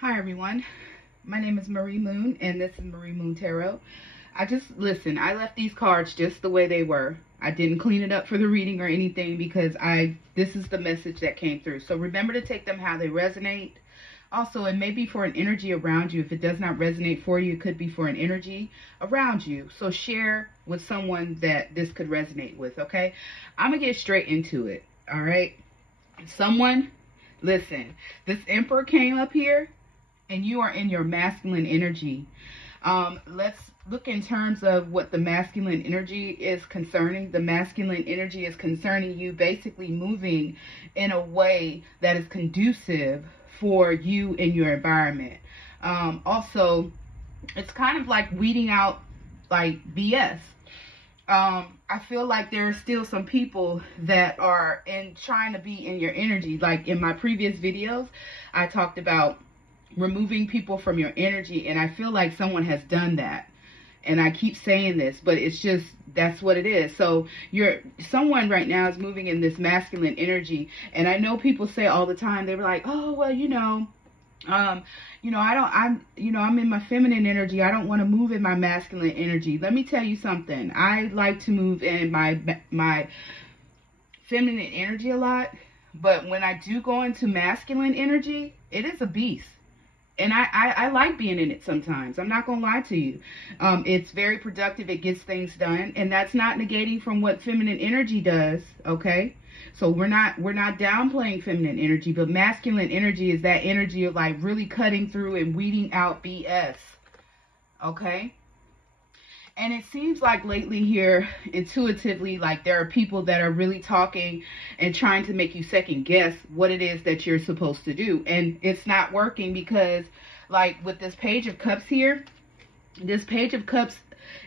Hi everyone, my name is Marie Moon and this is Marie Moon Tarot. I left these cards just the way they were. I didn't clean it up for the reading or anything because this is the message that came through. So remember to take them how they resonate. Also, it may be for an energy around you. If it does not resonate for you, it could be for an energy around you. So share with someone that this could resonate with, okay? I'm going to get straight into it, all right? Someone, listen, this Emperor came up here and you are in your masculine energy. Let's look in terms of what the masculine energy is concerning. The masculine energy is concerning you basically moving in a way that is conducive for you in your environment. Also, it's kind of like weeding out like BS. I feel like there are still some people that are trying to be in your energy. Like in my previous videos, I talked about removing people from your energy, and I feel like someone has done that. And I keep saying this, but it's just, that's what it is. So someone right now is moving in this masculine energy, and I know people say all the time, they were like, oh, well, I'm in my feminine energy. I don't want to move in my masculine energy. Let me tell you something. I like to move in my feminine energy a lot, but when I do go into masculine energy, it is a beast. And I like being in it sometimes. I'm not going to lie to you. It's very productive. It gets things done. And that's not negating from what feminine energy does, okay? So we're not downplaying feminine energy, but masculine energy is that energy of like really cutting through and weeding out BS, okay? And it seems like lately here, intuitively, like there are people that are really talking and trying to make you second guess what it is that you're supposed to do. And it's not working because, like with this Page of Cups here, this Page of Cups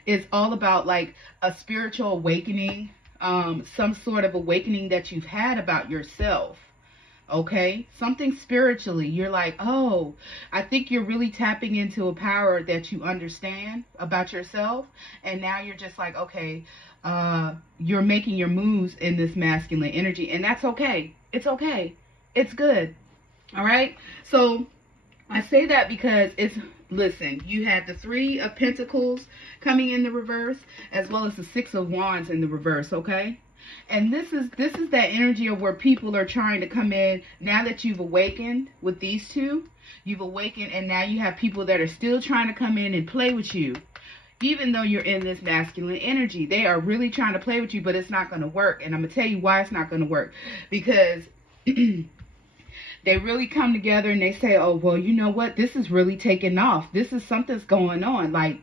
is all about like a spiritual awakening, some sort of awakening that you've had about yourself. Okay, something spiritually, you're like, oh, I think you're really tapping into a power that you understand about yourself, and now you're just like, okay, you're making your moves in this masculine energy, and that's okay. It's okay. It's good. All right. So I say that because listen, you had the Three of Pentacles coming in the reverse, as well as the Six of Wands in the reverse. Okay. And this is that energy of where people are trying to come in now that you've awakened with these two. You've awakened, and now you have people that are still trying to come in and play with you. Even though you're in this masculine energy, they are really trying to play with you, but it's not going to work. And I'm going to tell you why it's not going to work. Because they really come together and they say, oh, well, you know what? This is really taking off. This is something's going on. Like,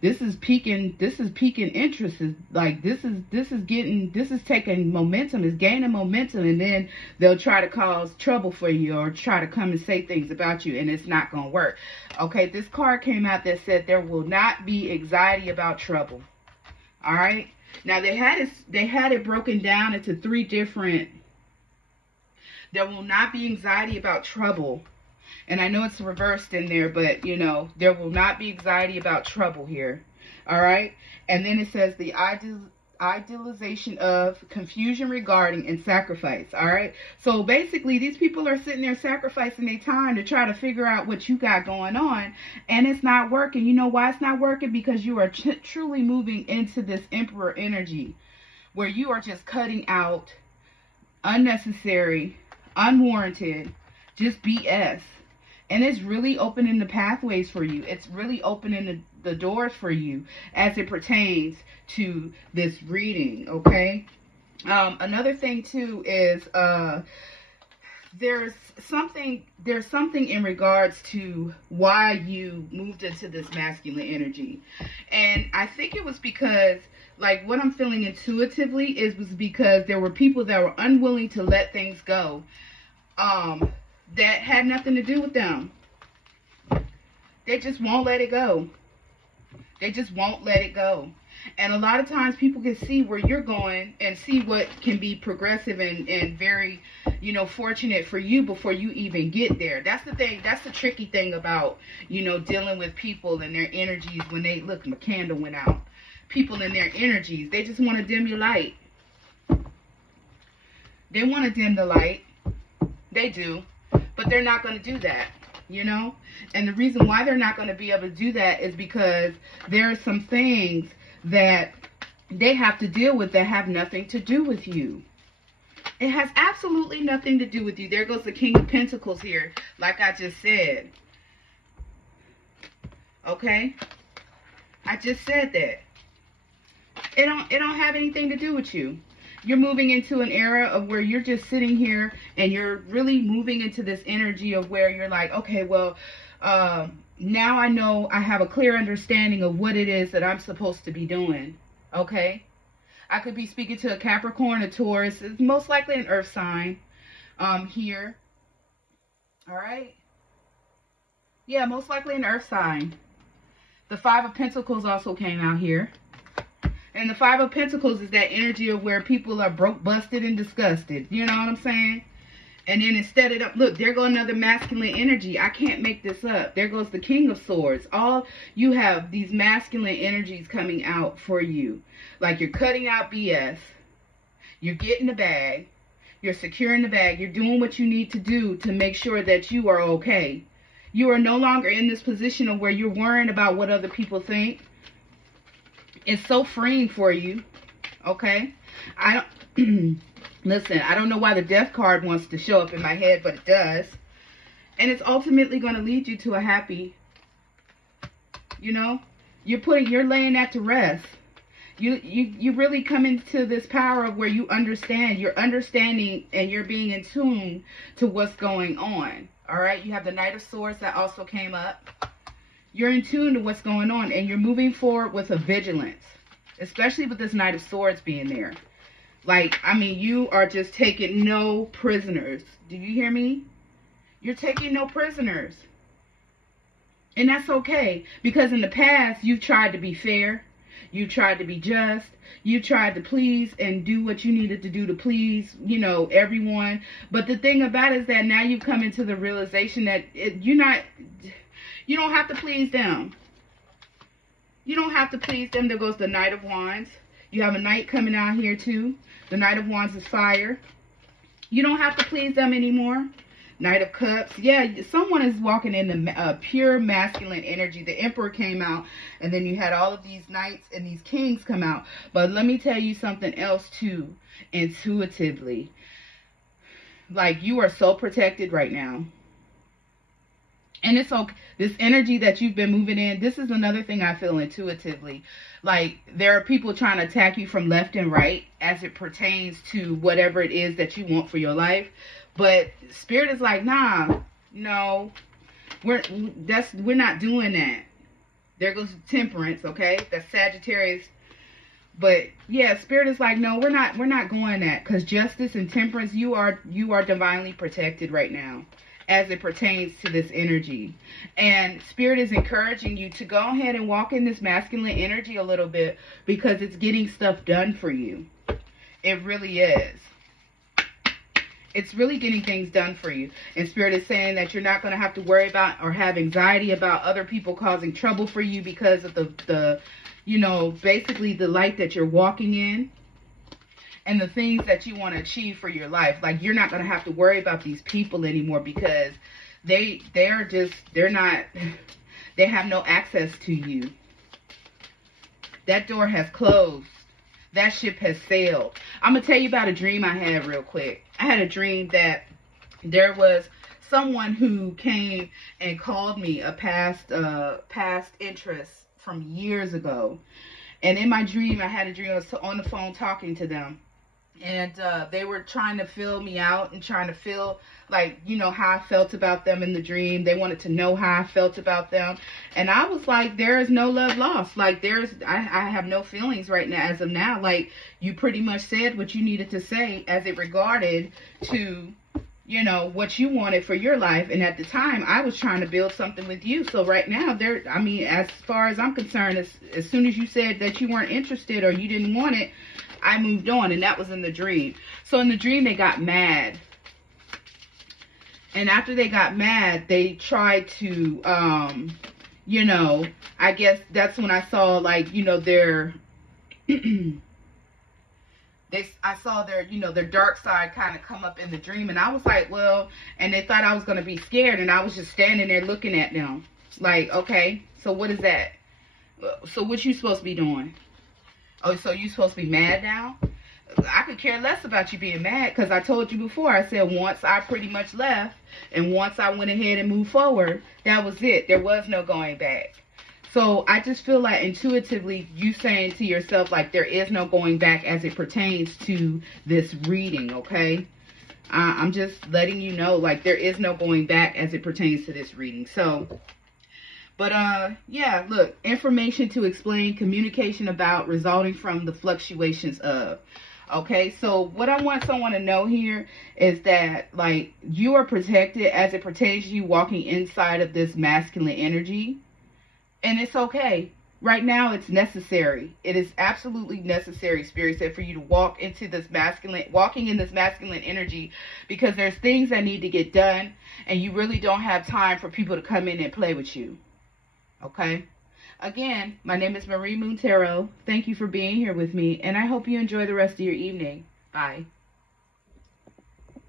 this is peaking interest. Like, this is taking momentum, is gaining momentum. And then they'll try to cause trouble for you or try to come and say things about you, and it's not going to work. Okay, this card came out that said there will not be anxiety about trouble. All right. Now, they had it broken down into three different. There will not be anxiety about trouble. And I know it's reversed in there, but, there will not be anxiety about trouble here. All right? And then it says the idealization of confusion regarding and sacrifice. All right? So basically, these people are sitting there sacrificing their time to try to figure out what you got going on. And it's not working. You know why it's not working? Because you are truly moving into this Emperor energy where you are just cutting out unnecessary, unwarranted, just BS. And it's really opening the pathways for you. It's really opening the doors for you as it pertains to this reading, okay? Another thing too is there's something in regards to why you moved into this masculine energy. And I think it was because, like, what I'm feeling intuitively was because there were people that were unwilling to let things go that had nothing to do with them. They just won't let it go. They just won't let it go. And a lot of times people can see where you're going and see what can be progressive and very, fortunate for you before you even get there. That's the thing. That's the tricky thing about, dealing with people and their energies when they, look, my candle went out. People in their energies, they just want to dim your light. They want to dim the light. They do. But they're not going to do that. you know? And the reason why they're not going to be able to do that is because there are some things that they have to deal with that have nothing to do with you. It has absolutely nothing to do with you. There goes the King of Pentacles here, like I just said. Okay? I just said that. It don't have anything to do with you. You're moving into an era of where you're just sitting here and you're really moving into this energy of where you're like, okay, well, now I know, I have a clear understanding of what it is that I'm supposed to be doing. Okay? I could be speaking to a Capricorn, a Taurus. It's most likely an earth sign here. All right? Yeah, most likely an earth sign. The Five of Pentacles also came out here. And the Five of Pentacles is that energy of where people are broke, busted, and disgusted. You know what I'm saying? And then instead of, look, there goes another masculine energy. I can't make this up. There goes the King of Swords. All you have these masculine energies coming out for you. Like you're cutting out BS. You're getting the bag. You're securing the bag. You're doing what you need to do to make sure that you are okay. You are no longer in this position of where you're worrying about what other people think. It's so freeing for you. Okay? I don't... Listen, I don't know why the Death card wants to show up in my head, but it does. And it's ultimately going to lead you to a happy, you know, you're laying that to rest. You really come into this power of where you understand, you're understanding and you're being in tune to what's going on. All right. You have the Knight of Swords that also came up. You're in tune to what's going on and you're moving forward with a vigilance, especially with this Knight of Swords being there. Like, I mean, you are just taking no prisoners. Do you hear me? You're taking no prisoners. And that's okay. Because in the past, you've tried to be fair. You tried to be just. You tried to please and do what you needed to do to please, you know, everyone. But the thing about it is that now you've come into the realization that you don't have to please them. You don't have to please them. There goes the Knight of Wands. You have a knight coming out here too. The Knight of Wands is fire. You don't have to please them anymore. Knight of Cups. Yeah, someone is walking in the pure masculine energy. The Emperor came out. And then you had all of these knights and these kings come out. But let me tell you something else too. Intuitively. Like, you are so protected right now. And it's okay. This energy that you've been moving in, this is another thing I feel intuitively. Like, there are people trying to attack you from left and right as it pertains to whatever it is that you want for your life. But Spirit is like, nah, no, we're not doing that. There goes Temperance, okay? That's Sagittarius. But yeah, Spirit is like, no, we're not going that, because justice and temperance, you are divinely protected right now as it pertains to this energy. And Spirit is encouraging you to go ahead and walk in this masculine energy a little bit, because it's getting stuff done for you. It really is. It's really getting things done for you. And Spirit is saying that you're not going to have to worry about or have anxiety about other people causing trouble for you because of the you know, basically the light that you're walking in and the things that you want to achieve for your life. Like, you're not going to have to worry about these people anymore, because they have no access to you. That door has closed. That ship has sailed. I'm going to tell you about a dream I had real quick. I had a dream that there was someone who came and called me, a past interest from years ago. And in my dream, I had a dream I was on the phone talking to them. And they were trying to fill me out and trying to feel like, you know, how I felt about them in the dream. They wanted to know how I felt about them. And I was like, there is no love lost. Like, I have no feelings right now as of now. Like, you pretty much said what you needed to say as it regarded to, you know, what you wanted for your life. And at the time, I was trying to build something with you. So right now, I mean, as far as I'm concerned, as soon as you said that you weren't interested or you didn't want it, I moved on. And that was in the dream. So in the dream, they got mad. And after they got mad, they tried to, you know, I guess that's when I saw, like, you know, they I saw their, you know, their dark side kind of come up in the dream, and I was like, well, and they thought I was going to be scared, and I was just standing there looking at them like, okay, so what is that? So what you supposed to be doing? Oh, so you supposed to be mad now? I could care less about you being mad, because I told you before, I said once I pretty much left and once I went ahead and moved forward, that was it. There was no going back. So I just feel like intuitively you saying to yourself like there is no going back as it pertains to this reading, okay? I'm just letting you know like there is no going back as it pertains to this reading. So, but yeah, look, information to explain, communication about, resulting from the fluctuations of. Okay, so what I want someone to know here is that like you are protected as it pertains to you walking inside of this masculine energy. And it's okay. Right now, it's necessary. It is absolutely necessary, Spirit said, for you to walk into this walking in this masculine energy, because there's things that need to get done, and you really don't have time for people to come in and play with you. Okay? Again, my name is Marie Moon Tarot. Thank you for being here with me, and I hope you enjoy the rest of your evening. Bye.